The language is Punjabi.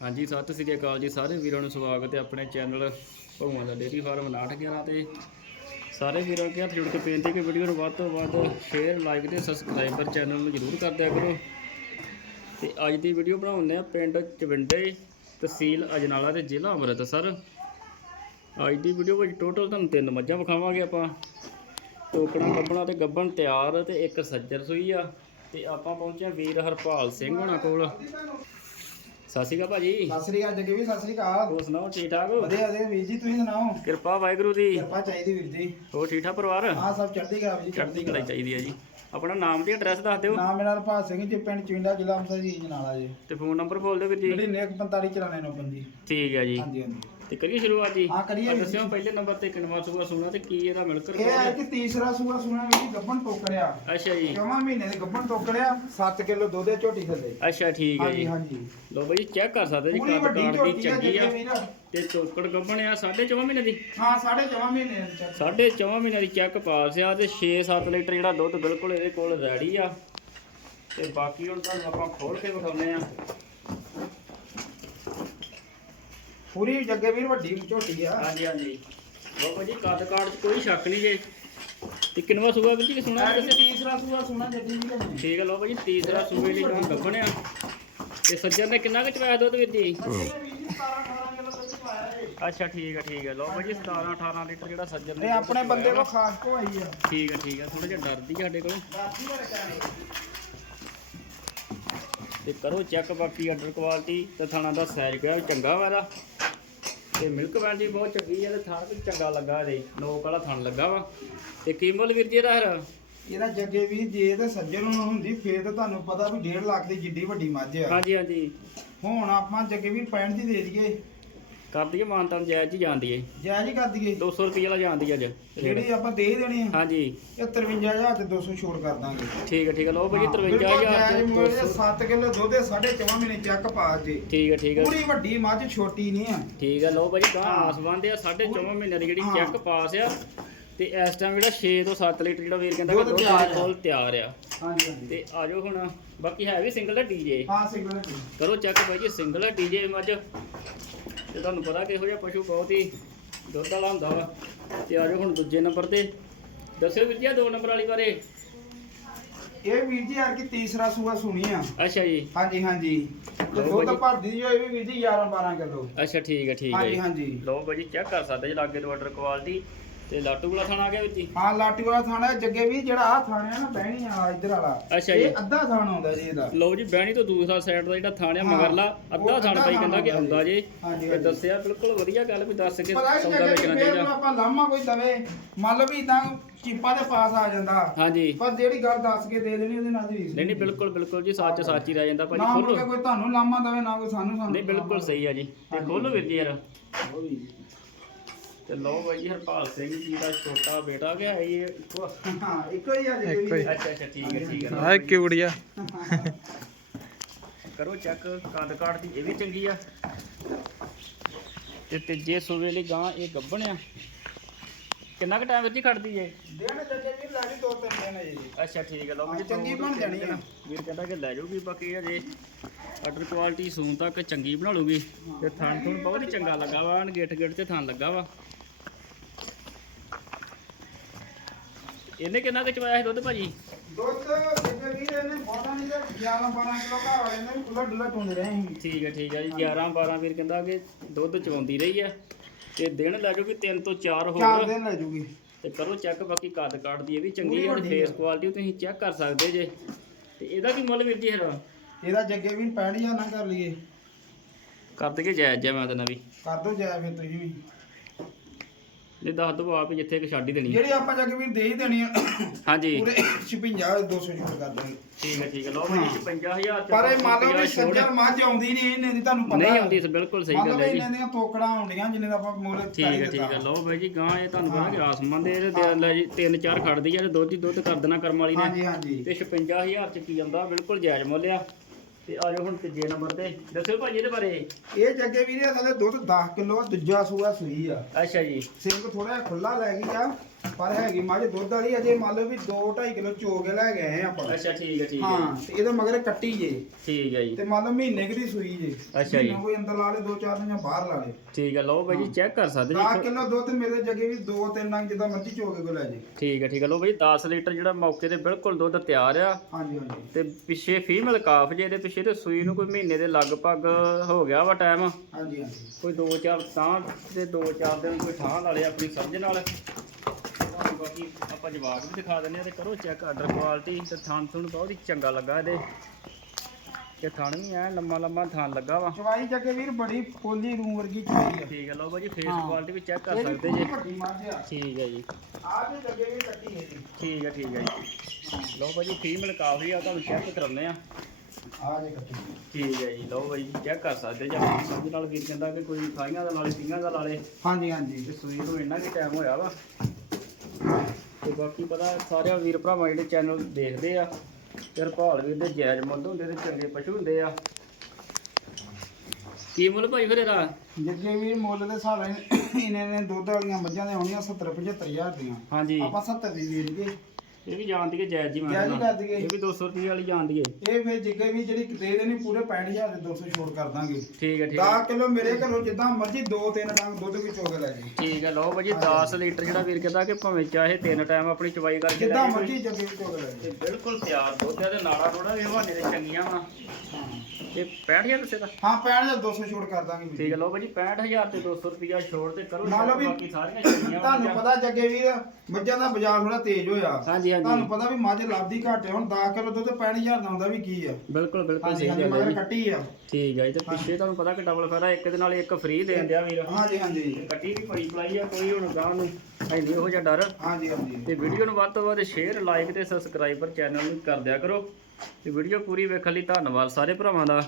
ਹਾਂਜੀ, ਸਤਿ ਸ੍ਰੀ ਅਕਾਲ ਜੀ ਸਾਰੇ ਵੀਰਾਂ ਨੂੰ ਸਵਾਗਤ ਹੈ ਆਪਣੇ ਚੈਨਲ ਭਗਵਾਨ ਦਾ ਡੇਅਰੀ ਫਾਰਮ 911 ਤੇ। ਸਾਰੇ ਵੀਰਾਂ ਨੂੰ ਹੱਥ ਜੋੜ ਕੇ ਬੇਨਤੀ ਕਿ ਵੀਡੀਓ ਨੂੰ ਵੱਧ ਤੋਂ ਵੱਧ ਸ਼ੇਅਰ ਲਾਈਕ ਤੇ ਸਬਸਕ੍ਰਾਈਬਰ ਚੈਨਲ ਨੂੰ ਜਰੂਰ ਕਰ ਦਿਆ ਕਰੋ। ਤੇ ਅੱਜ ਦੀ ਵੀਡੀਓ ਬਣਾਉਂਦੇ ਆ ਪਿੰਡ ਚਵਿੰਡੇ ਤਹਿਸੀਲ ਅਜਨਾਲਾ ਤੇ ਜ਼ਿਲ੍ਹਾ ਅੰਮ੍ਰਿਤਸਰ। ਅੱਜ ਦੀ ਵੀਡੀਓ ਵਿੱਚ ਟੋਟਲ ਤੁਹਾਨੂੰ ਤਿੰਨ ਮੱਝਾਂ ਵਿਖਾਵਾਂਗੇ ਆਪਾਂ। ਟੋਕਣਾ ਗੱਬਣਾ ਤੇ ਗੱਬਣ ਤਿਆਰ ਤੇ ਇੱਕ ਸੱਜਰ ਸੂਈ ਆ। ਤੇ ਆਪਾਂ ਪਹੁੰਚੇ ਹਾਂ ਵੀਰ ਹਰਪਾਲ ਸਿੰਘ ਹੋਣਾ ਕੋਲ। ਸਤਿ ਸ਼੍ਰੀ ਅਕਾਲ ਭਾਜੀ। ਸਤਿ ਸ੍ਰੀ ਅਕਾਲ ਜੱਗੇ ਵੀ ਸਤਿ ਸ੍ਰੀ ਅਕਾਲ। ਹੋਰ ਸੁਣਾਓ ਠੀਕ ਠਾਕ ਵਧੀਆ ਵਧੀਆ ਵੀਰ ਜੀ ਤੁਸੀਂ ਸੁਣਾਓ? ਕਿਰਪਾ ਵਾਹਿਗੁਰੂ ਦੀ। ਕਿਰਪਾ ਚਾਹੀਦੀ ਵੀਰ ਜੀ। ਹੋਰ ਠੀਕ ਠਾਕ ਪਰਿਵਾਰ? ਹਾਂ ਸਭ ਚੜ੍ਹਦੀ ਕਲਾ ਜੀ ਚੜ੍ਹਦੀ ਕਲਾ ਚਾਹੀਦੀ ਹੈ ਜੀ। ਆਪਣਾ ਨਾਮ ਤੇ ਐਡਰੈਸ ਦੱਸ ਦਿਓ। ਨਾਮ ਮੇਰਾ ਰਪਾਲ ਸਿੰਘ ਜੀ ਪਿੰਡ ਚਿੰਡਾ ਜ਼ਿਲ੍ਹਾ ਅੰਮ੍ਰਿਤਸਰ ਜੀ ਜਨਾਲਾ ਜੀ। ਤੇ ਫੋਨ ਨੰਬਰ ਬੋਲ ਦਿਓ ਵੀਰ ਜੀ। ਜਿਹੜੀ ਨੇਕ 45 ਚਲਾਣੇ ਨੂੰ ਪੰਜੀ। ਠੀਕ ਹੈ ਜੀ। ਹਾਂਜੀ ਹਾਂਜੀ। ਤੇ ਕਰੀਏ ਸ਼ੁਰੂਆਤ ਜੀ। ਹਾਂ ਕਰੀਏ ਜੀ। ਦੱਸਿਓ ਪਹਿਲੇ ਨੰਬਰ ਤੇ ਕਿੰਨਵਾ ਸੂਆ ਸੁਣਾ ਤੇ ਕੀ ਇਹਦਾ ਮਿਲ ਕਰ ਇਹ ਹੈ ਕਿ ਤੀਸਰਾ ਸੂਆ ਸੁਣਾ ਵੀਰ ਜੀ ਗੱਬਣ ਟੋਕਰਿਆ ਅੱਛਾ ਜੀ। ਚੌਵਾਂ ਮਹੀਨੇ ਦੇ ਗੱਬਣ ਟੋਕਰਿਆ 7 ਕਿਲੋ ਦੁੱਧ ਦੇ ਝੋਟੀ ਥੱਲੇ। ਅੱਛਾ ਠੀਕ ਹੈ ਹਾਂਜੀ ਜੀ। ਹਾਂਜੀ ਲੋ ਬਈ ਚੈੱਕ ਕਰ ਸਕਦੇ ਜੀ ਪੂਰੀ ਕੱਦ ਵੱਡੀ ਕਾਠ ਦੀ ਝੋਟੀ ਆ ਚੰਗੀ ਆ। ਵੀਰ। ਤੇ ਚੋਕੜ ਗੱਬਣ ਆ 4.5 ਮਹੀਨੇ ਦੀ? ਹਾਂ ਸਾਢੇ ਚੌਵਾਂ ਮਹੀਨੇ ਦੇ ਚੱਕ। ਸਾਢੇ ਚੌਵਾਂ ਮਹੀਨੇ ਦੀ ਚੈੱਕ ਪਾਸ ਆ ਤੇ 6-7 ਲੀਟਰ ਜਿਹੜਾ ਦੁੱਧ ਬਿਲਕੁਲ ਇਹਦੇ ਕੋਲ ਰੈਡੀ ਆ। ਤੇ ਬਾਕੀ ਹੁਣ ਤੁਹਾਨੂੰ ਆਪਾਂ ਖੋਲ ਕੇ ਵਿਖਾਉਂਦੇ ਆ। ਪੂਰੀ ਜੱਗੇ ਵੀਰ ਵੱਡੀ ਝੋਟੀ ਆ। ਹਾਂਜੀ ਹਾਂਜੀ। ਬਾਬਾ ਜੀ ਕੱਦ 'ਚ ਕੋਈ ਸ਼ੱਕ ਨਹੀਂ ਜੇ। ਤੇ ਕਿੰਨਵਾ ਸੂਆ ਵਿੱਚ ਕੀ ਸੁਣਾ ਤੀਸਰਾ ਸੂਆ ਸੁਣਾ ਜੱਗੇ ਵੀਰ ਨੇ। ਠੀਕ ਹੈ ਲੋ ਭਾਜੀ ਤੀਸਰਾ ਸੂਏ ਲਈ ਗਾਂ ਗੱਬਣਿਆ ਤੇ ਸੱਜਣ ਨੇ ਕਿੰਨਾ ਕੁ ਚਵਾਇਆ ਦੁੱਧ ਵੀਰ ਜੀ? ਵੀਰ ਜੀ 17 18 ਕਿਲੋ ਦੁੱਧ ਪਾਇਆ ਜੀ ਅੱਛਾ ਠੀਕ ਹੈ ਠੀਕ ਹੈ ਲੋ ਭਾਜੀ 17 18 ਲੀਟਰ ਜਿਹੜਾ ਸੱਜਣ ਨੇ ਇਹ ਆਪਣੇ ਬੰਦੇ ਕੋ ਖਾਸ ਕੋ ਆਈ ਆ। ਠੀਕ ਹੈ ਠੀਕ ਹੈ ਥੋੜਾ ਜਿਹਾ ਡਰਦੀ ਆ ਸਾਡੇ ਕੋਲ। ਰਾਤੀ ਵਾਲੇ ਤੇ। ਕਰੋ ਚੈੱਕ ਬਾਕੀ ਆਰਡਰ ਕੁਆਲਿਟੀ ਤੇ ਥਾਣਾ ਦਾ ਸਾਈਜ਼ ਚੰਗਾ ਵਾ ਤੇ ਮਿਲਕ ਵੈਨ ਦੀ ਬਹੁਤ ਚੰਗੀ ਹੈ ਤੇ ਥਾਣ ਵੀ ਚੰਗਾ ਲੱਗਾ ਇਹਦੇ ਨੋਕ ਵਾਲਾ ਥਣ ਲੱਗਾ ਵਾ। ਤੇ ਕੀਮਤ ਵੀਰ ਜੀ ਇਹਦਾ ਫਿਰ? ਇਹਦਾ ਜੱਗੇ ਵੀ ਜੇ ਤੇ ਸੱਜਣ ਨੂੰ ਹੁੰਦੀ ਫੇਰ ਤਾਂ ਤੁਹਾਨੂੰ ਪਤਾ ਵੀ 1.5 ਲੱਖ ਦੀ ਜਿੱਡੀ ਵੱਡੀ ਮੱਝ ਆ। ਹਾਂਜੀ ਹਾਂਜੀ। ਹੁਣ ਆਪਾਂ ਜੱਗੇ ਵੀ 65 ਦੀ ਦੇ ਦਈਏ। ਕਰ ਦਈਏ ਮਾਨਤਾਨ ਜਾਇਜ਼ ਹੀ ਜਾਂਦੀ ਏ ਜਾਇਜ਼ ਹੀ ਕਰ ਦਈਏ। 200 ਰੁਪਏ ਵਾਲਾ ਜਾਂਦੀ ਅੱਜ ਜਿਹੜੀ ਆਪਾਂ ਦੇ ਦੇਣੀ ਆ। ਹਾਂਜੀ। ਇਹ 53000 ਤੇ 200 ਛੋੜ ਕਰ ਦਾਂਗੇ। ਠੀਕ ਹੈ ਠੀਕ ਹੈ ਲਓ ਭਾਜੀ 53000 ਤੇ 200 7 ਕਿਲੋ ਦੁੱਧ ਦੇ 4.5 ਮਹੀਨੇ ਚੱਕ ਪਾ ਕੇ। ਠੀਕ ਹੈ ਠੀਕ ਹੈ ਪੂਰੀ ਵੱਡੀ ਮੱਝ ਛੋਟੀ ਨਹੀਂ ਆ। ਠੀਕ ਹੈ ਲਓ ਭਾਜੀ ਗਾਂ ਹਾਂ। ਆਸ ਬੰਦੇ ਆ 4.5 ਮਹੀਨੇ ਦੀ ਜਿਹੜੀ। ਚੈੱਕ ਪਾਸ ਆ। ਤੇ ਇਸ ਟਾਈਮ ਜਿਹੜਾ 6 ਤੋਂ 7 ਲੀਟਰ ਜਿਹੜਾ ਵੀਰ ਕਹਿੰਦਾ ਦੁੱਧ ਤਿਆਰ ਦੇ ਆ। ਕੋਲ ਤਿਆਰ ਆ। ਹਾਂਜੀ ਹਾਂਜੀ। ਤੇ ਆਜੋ ਹੁਣ ਬਾਕੀ ਹੈ ਵੀ ਸਿੰਗਲ ਹੱਡੀ ਜੇ। ਹਾਂ ਸਿੰਗਲ ਕਰੋ ਚੈੱਕ ਭਾਈ ਜੀ ਸਿੰਗਲ ਹੱਡੀ ਜੇ ਮੱਝ। ਤੇ ਤੁਹਾਨੂੰ ਪਤਾ ਕਿਹੋ ਜਿਹਾ ਪਸ਼ੂ ਬਹੁਤ ਹੀ ਦੁੱਧ ਵਾਲਾ ਹੁੰਦਾ ਵਾ। ਤੇ ਆਜੋ ਹੁਣ ਦੂਜੇ ਨੰਬਰ ਤੇ। ਦੱਸਿਓ ਵੀਰ ਜੀ ਦੋ ਨੰਬਰ ਵਾਲੀ ਬਾਰੇ। ਇਹ ਵੀਰ ਜੀ ਯਾਰ ਕੀ ਤੀਸਰਾ ਸੂਆ ਸੁਣੀ ਆ। ਅੱਛਾ ਜੀ। ਹਾਂਜੀ ਹਾਂਜੀ। ਤੇ ਲਓ ਦੁੱਧ ਭਾਜੀ। ਭਰਦੀ ਜੋ ਇਹ ਵੀ ਵੀਰ ਜੀ 11 12 ਕਿਲੋ। ਅੱਛਾ ਠੀਕ ਹੈ ਠੀਕ ਹੈ ਹਾਂਜੀ ਹਾਂਜੀ। ਲਓ ਭਾਈ ਜੀ ਚੈੱਕ ਕਰ ਸਕਦੇ ਜੀ ਲਾਗੇ ਤੋਂ ਆਰਡਰ ਕੁਆਲਿਟੀ ਤੇ ਲਾਟੂ ਵਾਲਾ ਥਾਣਾ ਆ ਗਿਆ ਜੀ ਹਾਂ? ਲਾਟੀ ਵਾਲਾ ਥਾਣਾ ਹੈ, ਜੱਗੇ ਵੀ ਜਿਹੜਾ ਆ ਥਾਣਾ ਹੈ ਨਾ ਬਹਿਣੀ ਆ ਇੱਧਰ ਵਾਲਾ। ਅੱਛਾ ਜੀ। ਇਹ ਅੱਧਾ ਥਾਣਾ ਆਉਂਦਾ ਜੀ ਇਹਦਾ। ਲਓ ਜੀ ਬਹਿਣੀ ਤੋਂ ਦੂਸਰਾ ਸਾਈਡ ਦਾ ਜਿਹੜਾ ਥਾਣ ਆ ਹਾਂ, ਮਗਰਲਾ ਉਹ ਅੱਧਾ ਥਾਣ ਅੱਧਾ ਪਾਈ ਥਾਣ ਕਹਿੰਦਾ ਕਿ ਆਉਂਦਾ ਜੇ। ਹਾਂਜੀ, ਤੇ ਹਾਂਜੀ। ਦੱਸਿਆ ਬਿਲਕੁਲ ਵਧੀਆ ਗੱਲ ਵੀ ਦੱਸ ਕੇ ਪਤਾ ਨਹੀਂ ਸੌਦਾ ਵੇਚਣਾ ਫੇਰ ਚਾਹੀਦਾ। ਆਪਾਂ ਲਾਮਾ ਕੋਈ ਦਵੇ ਮੰਨ ਲਓ ਵੀ ਇਦਾਂ ਚੀਪਾ ਦੇ ਪਾਸ ਆ ਜਾਂਦਾ। ਹਾਂਜੀ। ਪਰ ਜਿਹੜੀ ਗੱਲ ਦੱਸ ਕੇ ਦੇ ਦੇਣੀ ਉਹਦੇ ਨਾਲ ਦੀ ਰੀਸ ਨਹੀਂ ਨਹੀਂ ਬਿਲਕੁਲ ਬਿਲਕੁਲ ਜੀ ਸੱਚ ਸੱਚ ਹੀ ਰਹਿ ਜਾਂਦਾ ਭਾਜੀ ਨਾ ਮੁੜ ਖੋਲੋ ਕੇ ਕੋਈ ਤੁਹਾਨੂੰ ਲਾਮਾ ਦਵੇ ਨਾ ਕੋਈ ਸਾਨੂੰ ਸਾਨੂੰ ਨਹੀਂ ਬਿਲਕੁਲ ਸਹੀ ਆ ਜੀ। ਤੇ। ਖੋਲੋ ਵੀਰ ਜੀ ਯਾਰ। ਤੇ ਲਓ ਬਾਈ ਹਰਪਾਲ ਸਿੰਘ ਜੀ ਦਾ ਛੋਟਾ ਬੇਟਾ ਗਿਆ ਇਹ। ਇੱਕੋ ਹਾਂ ਇੱਕੋ ਹੀ ਆ ਇੱਕੋ ਹੀ। ਅੱਛਾ ਅੱਛਾ ਠੀਕ ਹੈ ਠੀਕ ਹੈ। ਆ ਕੀ ਗੁੜੀਆ। ਕਰੋ ਚੈੱਕ ਕੱਦ ਕਾਠ ਦੀ ਇਹ ਵੀ ਚੰਗੀ ਆ। ਤੇ ਤੀਜੇ ਸੂਵੇ ਲਈ ਗਾਂ ਇਹ ਗੱਭਣ ਆ। ਕਿੰਨਾ ਕੁ ਟਾਈਮ ਵਿੱਚ ਹੀ ਖੜਦੀ ਏ? ਦੇਣ ਲੈ ਜੀ ਦੋ ਤਿੰਨ ਦਿਨ ਜੀ। ਅੱਛਾ ਠੀਕ ਹੈ ਲਓ ਹਾਂ, ਚੰਗੀ ਬਣ ਜਾਣੀ ਆ। ਵੀਰ ਕਹਿੰਦਾ ਕਿ ਲੈ ਜਾਊਗੀ ਬਾਕੀ ਅਜੇ ਆਰਡਰ ਕੁਆਲਿਟੀ ਸੂਨ ਤੱਕ ਚੰਗੀ ਬਣਾ ਲੂਗੀ ਤੇ ਥਣ ਥਣ ਬਹੁਤ ਹੀ ਚੰਗਾ ਲੱਗਾ ਵਾ ਗਿੱਠ ਗਿੱਠ ਤੇ ਥਣ ਲੱਗਾ ਵਾ। ਇਹਨੇ ਕਿੰਨਾ ਕੁ ਚਵਾਇਆ ਸੀ ਦੁੱਧ ਭਾਜੀ? ਦੁੱਧ ਜੱਗੇ ਵੀ ਇਹਨੇ ਬਹੁਤਾ ਨਹੀਂ ਤੇ 11 12 ਕਿਲੋ ਘਰ ਵਾਲੇ ਨੇ ਖੁੱਲਾ ਡੁੱਲਾ ਟੁੰਦੇ ਰਹੇ ਸੀ। ਠੀਕ ਹੈ ਠੀਕ ਹੈ ਜੀ। 11 12 ਵੀਰ ਕਹਿੰਦਾ ਕਿ ਦੁੱਧ ਚਵਾਉਂਦੀ ਰਹੀ ਆ ਤੇ ਦਿਨ ਲੈ ਜਾਊਗੀ 3 ਤੋਂ 4 ਹੋ ਚਾਰ ਗਏ ਦਿਨ ਲੈ ਜੂਗੀ। ਤੇ ਕਰੋ ਚੈੱਕ ਬਾਕੀ ਕੱਦ ਕਾਠ ਦੀ ਇਹ ਵੀ ਚੰਗੀ ਹੈ ਵੱਡੀ ਫੇਸ। ਕੁਆਲਿਟੀ ਤੁਸੀਂ ਚੈੱਕ ਕਰ ਸਕਦੇ ਜੇ। ਤੇ ਇਹਦਾ ਕੀ ਮੁੱਲ ਵੀਰ ਜੀ ਫਿਰ? ਇਹਦਾ ਜੱਗੇ ਵੀ 65000 ਨਾ ਕਰ ਲਈਏ। ਕਰ ਦਈਏ ਜਾਇਜ਼ ਜਿਹਾ ਮੈਂ ਤਾਂ ਨਾ ਵੀ ਕਰ ਦੋ ਜਾਇਆ ਫਿਰ ਤੁਸੀਂ ਵੀ। ਨਹੀਂ ਦੱਸ ਦੋ ਆਪ ਹੀ ਜਿੱਥੇ ਕਿ ਛੱਡ ਹੀ ਦੇਣੀ ਜਿਹੜੀ ਆਪਾਂ ਜੱਗੇ ਵੀ ਦੇ ਹੀ ਦੇਣੀ ਆ ਹਾਂਜੀ। ਪੂਰੇ 56 200 ਛੋਟ ਕਰ ਦਾਂਗੇ ਠੀਕ ਹੈ ਠੀਕ ਹੈ। ਲਓ ਭਾਜੀ 55000 ਤੇ ਪਰ ਇਹ ਮੰਨ ਲਓ ਵੀ 50 ਛੋੜ। ਸੱਜਰ ਮੱਝ ਆਉਂਦੀ ਨਹੀਂ ਇਹਨੇ ਦੀ ਤੁਹਾਨੂੰ ਪਤਾ ਨਹੀਂ ਆਉਂਦੀ ਸੀ ਬਿਲਕੁਲ ਸਹੀ ਗੱਲ ਹੈ ਜੀ। ਇਹਨਾਂ ਦੀਆਂ ਤੋਕੜਾਂ ਆਉਂਦੀਆਂ ਜਿੰਨੇ ਦਾ ਆਪਾਂ ਮੁੱਲ ਠੀਕ ਹੈ ਠੀਕ ਹੈ। ਲਓ ਭਾਈ ਜੀ ਗਾਂ ਇਹ ਤੁਹਾਨੂੰ ਪਤਾ ਕਿ ਆਸਮਾਨ ਦੇ ਇਹਦੇ ਦੇ ਲੈ ਜੀ ਤਿੰਨ ਚਾਰ ਖੜਦੀ ਆ ਤੇ ਦੁੱਧ ਹੀ ਦੁੱਧ ਕਰ ਦੇਣਾ ਕਰਮ ਵਾਲੀ ਨੇ। ਹਾਂਜੀ ਹਾਂਜੀ। ਤੇ 56000 ਚ ਕੀ ਆਉਂਦਾ? ਬਿਲਕੁਲ ਜਾਇਜ਼ ਮੁੱਲ ਆ। ਤੇ ਆਜੋ ਹੁਣ ਤੀਜੇ ਨੰਬਰ ਤੇ। ਦੱਸਿਓ ਭਾਜੀ ਇਹਦੇ ਬਾਰੇ। ਇਹ ਜੱਗੇ ਵੀਰੇ ਥੱਲੇ ਦੁੱਧ 10 ਕਿਲੋ ਦੂਜਾ ਸੂਆ ਸੂਈ ਆ। ਅੱਛਾ ਜੀ। ਸਿੰਘ ਥੋੜਾ ਖੁੱਲਾ ਲੈ ਗਈ ਆ। ਪਰ ਹੈਗੀ ਮੱਝ ਦੁੱਧ ਵਾਲੀ ਅਜੇ ਮੰਨ ਲਓ ਵੀ 2 2.5 ਕਿਲੋ ਚੋ ਕੇ ਲੈ ਗਏ ਆ ਆਪਾਂ। ਅੱਛਾ ਠੀਕ ਹੈ ਠੀਕ ਹੈ ਹਾਂ ਤੇ ਇਹਦੇ ਮਗਰ ਕੱਟੀ ਜੇ। ਠੀਕ ਹੈ ਜੀ। ਤੇ ਮੰਨ ਲਓ ਮਹੀਨੇ ਦੀ ਸੂਈ ਜੇ। ਅੱਛਾ ਜੀ। ਕੋਈ ਅੰਦਰ ਲਾ ਲੇ ਦੋ ਚਾਰ ਦਿਨ ਜਾਂ ਬਾਹਰ ਲਾ ਲੇ। ਠੀਕ ਹੈ ਲਓ ਬਾਈ ਜੀ ਚੈੱਕ ਕਰ ਸਕਦੇ 10 ਜੀ ਕਿਲੋ ਦੁੱਧ ਮੇਰੇ ਜੱਗੇ ਵੀ 2 3 ਨੰਗ ਜਿੱਦਾਂ ਮਰਜ਼ੀ ਚੋ ਕੇ ਕੋ ਲੈ ਜੇ। ਠੀਕ ਹੈ ਠੀਕ ਹੈ ਲਓ ਬਾਈ 10 ਲੀਟਰ ਜਿਹੜਾ ਮੌਕੇ ਤੇ ਬਿਲਕੁਲ ਦੁੱਧ ਤਿਆਰ ਆ। ਹਾਂਜੀ ਹਾਂਜੀ। ਤੇ ਪਿੱਛੇ ਫੀਮੇਲ ਕਾਫ ਜੇ ਇਹਦੇ ਪਿੱਛੇ ਤੇ ਸੂਈ ਨੂੰ ਕੋਈ ਮਹੀਨੇ ਦੇ ਲਗਭਗ ਹੋ ਗਿਆ ਵਾ ਟਾਈਮ ਹਾਂਜੀ ਹਾਂਜੀ। ਕੋਈ 2-4 ਤਾਂ ਤੇ 2-4 ਦਿਨ ਕੋਈ ਠਾਹ ਲਾ ਲਿਆ ਆਪਣੀ ਸਮਝ ਨਾਲ। ਤੁਹਾਨੂੰ ਬਾਕੀ ਆਪਾਂ ਜਵਾਬ ਵੀ ਦਿਖਾ ਦਿੰਦੇ ਆ ਤੇ ਕਰੋ ਚੈੱਕ ਆਰਡਰ ਕੁਆਲਿਟੀ ਤੇ ਥਣ ਥੁਣ ਬਹੁਤ ਹੀ ਚੰਗਾ ਲੱਗਾ ਇਹਦੇ। ਤੇ ਥਣ ਵੀ ਐ ਲੰਮਾ ਲੰਮਾ ਥਣ ਲੱਗਾ ਵਾ। ਚਵਾਈ ਜੱਗੇ ਵੀਰ ਬੜੀ ਪੋਲੀ ਰੂਮ ਵਰਗੀ ਚਵਾਈ ਆ। ਠੀਕ ਹੈ ਲਓ ਬਾਜੀ ਫੇਸ। ਕੁਆਲਿਟੀ ਵੀ ਚੈੱਕ ਕਰ ਸਕਦੇ ਜੀ। ਠੀਕ ਹੈ ਜੀ। ਆ ਵੀ ਜੱਗੇ ਵੀ ਕੱਟੀ ਹੈ ਜੀ ਠੀਕ ਹੈ ਠੀਕ ਹੈ ਜੀ। ਲਓ ਬਾਜੀ ਫੀਮੇਲ ਕਾਫੀ ਆ ਤੁਹਾਨੂੰ ਚੈੱਕ ਕਰਾਉਂਦੇ ਆ ਆ ਜੇ ਕੱਟੀ ਠੀਕ ਹੈ ਜੀ ਲਓ ਬਾਜੀ ਚੈੱਕ ਕਰ ਸਕਦੇ ਜੀ ਆਪਣੀ ਸਮਝ ਨਾਲ ਵੀਰ ਕਹਿੰਦਾ ਕਿ ਕੋਈ ਖਾਈਆਂ ਦਾ ਨਾਲੇ ਪੀਆਂ ਦਾ ਨਾਲੇ। ਹਾਂਜੀ ਹਾਂਜੀ। ਤੇ ਸੂਈ ਨੂੰ ਇੰਨਾ ਕੀ ਟਾਈਮ ਹੋਇਆ ਵਾ। ਤੇ ਬਾਕੀ ਪਤਾ ਸਾਰਿਆਂ ਵੀਰ ਭਰਾਵਾਂ ਜਿਹੜੇ ਚੈਨਲ ਦੇਖਦੇ ਆ ਤੇ ਹਰਪਾਲ ਵੀਰ ਦੇ ਜਾਇਜ਼ ਮੁੱਲ ਹੁੰਦੇ ਤੇ ਚੰਗੇ ਪਸ਼ੂ ਹੁੰਦੇ ਆ। ਕੀ ਮੁੱਲ ਭਾਈ ਫਿਰ ਇਹਦਾ ਜੱਗੇ ਵੀਰ ਮੁੱਲ ਦੇ ਹਿਸਾਬ ਨਾਲ ਇਹਨਾਂ ਨੇ ਦੁੱਧ ਵਾਲੀਆਂ ਮੱਝਾਂ ਦੇ ਆਉਣੀਆਂ 70 75000 ਦੀਆਂ। ਹਾਂਜੀ। ਆਪਾਂ 70 ਦੀ ਦੇ ਦਈਏ ਇਹ ਵੀ ਜਾਣਦੀ ਹੈ ਜਾਇਜ਼ ਜੀ ਮੈਂ ਜਾਇਜ਼ ਹੀ। ਕਰ ਦਈਏ। ਇਹ ਵੀ 200 ਰੁਪਏ ਵਾਲੀ ਜਾਣਦੀ ਹੈ। ਇਹ ਫਿਰ ਜੱਗੇ ਵੀ ਜਿਹੜੀ ਦੇ ਦੇਣੀ ਪੂਰੇ 65000 ਦੇ 200 ਛੋੜ ਕਰ ਦਾਂਗੇ। ਠੀਕ ਹੈ ਠੀਕ 10 ਹੈ ਕਿਲੋ ਮੇਰੇ ਘਰੋਂ ਜਿੱਦਾਂ ਮਰਜ਼ੀ 2-3 ਡੰਗ ਦੁੱਧ ਵੀ ਚੋਗ ਲੈ ਜੀ ਠੀਕ ਹੈ ਲਓ ਭਾਜੀ 10 ਲੀਟਰ ਜਿਹੜਾ ਵੀਰ ਕਹਿੰਦਾ ਕਿ ਭਾਵੇਂ ਚਾਹੇ ਤਿੰਨ ਟਾਈਮ ਆਪਣੀ ਚਵਾਈ ਕਰਕੇ ਲੈ ਜਿੱਦਾਂ। ਮਰਜ਼ੀ ਜੱਗੇ ਵੀ ਚੋਗ ਲੈ ਤੇ ਜੀ ਬਿਲਕੁਲ ਤਿਆਰ ਦੁੱਧ ਆ ਤੇ ਨਾੜਾ ਥੋੜਾ ਵੀ ਹਵਾਨੇ ਦੇ ਚੰਗੀਆਂ ਵਾ। ਤੇ 65000 ਕਿਸੇ ਦਾ? ਹਾਂ 65 ਦਾ 200 ਛੋੜ ਕਰ ਦਾਂਗੇ ਵੀਰ। ਠੀਕ ਹੈ ਲਓ ਭਾਜੀ 65000 ਤੇ 200 ਰੁਪਿਆ ਛੋੜ ਤੇ ਕਰੋ। ਮੰਨ ਲਓ ਵੀ ਬਾਕੀ ਸਾਰੀਆਂ ਚੰਗੀਆਂ ਤੁਹਾਨੂੰ। ਪਤਾ ਜੱਗੇ ਵੀਰ ਮੱਝਾਂ ਦਾ ਬਾਜ਼ਾਰ ਥੋੜਾ ਤੇਜ਼ ਹੋਇਆ। ਹਾਂਜੀ ਹਾਂਜੀ ਤੁਹਾਨੂੰ ਪਤਾ ਵੀ ਮੱਝ ਲੱਭਦੀ ਘੱਟ ਹੈ ਹੁਣ 10 ਕਿਲੋ ਦੁੱਧ 65000 ਦਾ ਹੁੰਦਾ ਵੀ ਕੀ ਆ। ਬਿਲਕੁਲ ਬਿਲਕੁਲ ਹਾਂਜੀ ਸਹੀ ਹਾਂਜੀ ਗੱਲ ਹੈ ਮਗਰ ਜੀ ਕੱਟੀ ਆ। ਠੀਕ ਹੈ ਜੀ ਤੇ ਪਿੱਛੇ ਤੁਹਾਨੂੰ ਪਤਾ ਕਿ ਡਬਲ ਫਾਇਦਾ ਇੱਕ ਦੇ ਨਾਲ ਇੱਕ ਫ੍ਰੀ ਦੇਣ ਦਿਆ ਵੀਰ। ਹਾਂਜੀ ਹਾਂਜੀ। ਕੱਟੀ ਵੀ ਪਈ ਪਲਾਈ ਆ ਕੋਈ ਹੁਣ ਗਾਂ ਨੂੰ ਹੈ ਨਹੀਂ ਇਹੋ ਜਿਹਾ ਡਰ। ਹਾਂਜੀ ਹਾਂਜੀ। ਤੇ ਵੀਡੀਓ ਨੂੰ ਵੱਧ ਤੋਂ ਵੱਧ ਸ਼ੇਅਰ ਲਾਈਕ ਤੇ ਸਬਸਕ੍ਰਾਈਬਰ ਚੈਨਲ ਨੂੰ ਕਰ ਦਿਆ ਕਰੋ। ਤੇ ਵੀਡੀਓ ਪੂਰੀ ਵੇਖਣ ਲਈ ਧੰਨਵਾਦ ਸਾਰੇ ਭਰਾਵਾਂ ਦਾ।